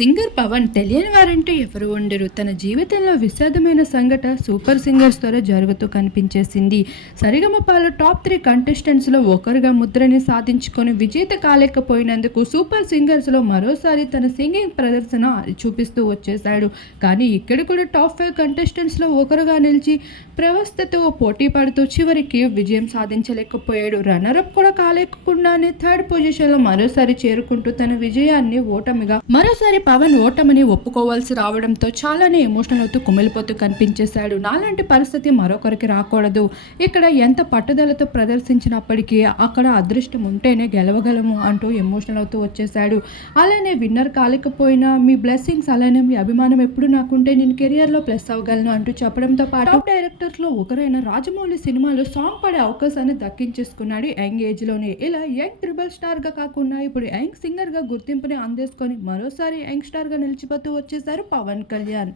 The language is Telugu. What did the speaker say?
సింగర్ పవన్ తెలియని వారంటూ ఎవరు ఉండరు. తన జీవితంలో విషాదమైన సంఘట సూపర్ సింగర్స్ ద్వారా జరుగుతూ కనిపించేసింది. సరిగమపాల టాప్ త్రీ కంటెస్టెంట్స్లో ఒకరుగా ముద్రని సాధించుకొని విజేత కాలేకపోయినందుకు సూపర్ సింగర్స్లో మరోసారి తన సింగింగ్ ప్రదర్శన చూపిస్తూ వచ్చేశాడు. కానీ ఇక్కడ కూడా టాప్ ఫైవ్ కంటెస్టెంట్స్లో ఒకరుగా నిలిచి ప్రవస్థతో పోటీ పడుతూ చివరికి విజయం సాధించలేకపోయాడు. రన్నరప్ కూడా కాలేకుండానే థర్డ్ పొజిషన్లో మరోసారి చేరుకుంటూ తన విజయాన్ని ఓటమిగా మరోసారి పవన్ ఓటమిని ఒప్పుకోవాల్సి రావడంతో చాలానే ఎమోషనల్ అవుతూ కుమిలిపోతూ కనిపించేశాడు. నాలాంటి పరిస్థితి మరొకరికి రాకూడదు. ఇక్కడ ఎంత పట్టుదలతో ప్రదర్శించినప్పటికీ అక్కడ అదృష్టం ఉంటేనే గెలవగలము అంటూ ఎమోషనల్ అవుతూ వచ్చేశాడు. అలానే విన్నర్ కాలేకపోయినా మీ బ్లెస్సింగ్స్ అలానే మీ అభిమానం ఎప్పుడు నాకుంటే నేను కెరియర్లో ప్లస్ అవ్వగలను అంటూ చెప్పడంతో పాటు టాప్ డైరెక్టర్స్లో ఒకరైన రాజమౌళి సినిమాలో సాంగ్ పడే అవకాశాన్ని దక్కించేసుకున్నాడు. యంగ్ ఏజ్లోనే ఇలా యంగ్ ట్రిబుల్ స్టార్గా కాకుండా ఇప్పుడు యంగ్ సింగర్గా గుర్తింపుని అందేసుకొని మరోసారి యంగ్ స్టార్గా నిలిచిపోతూ వచ్చేసారు పవన్ కళ్యాణ్.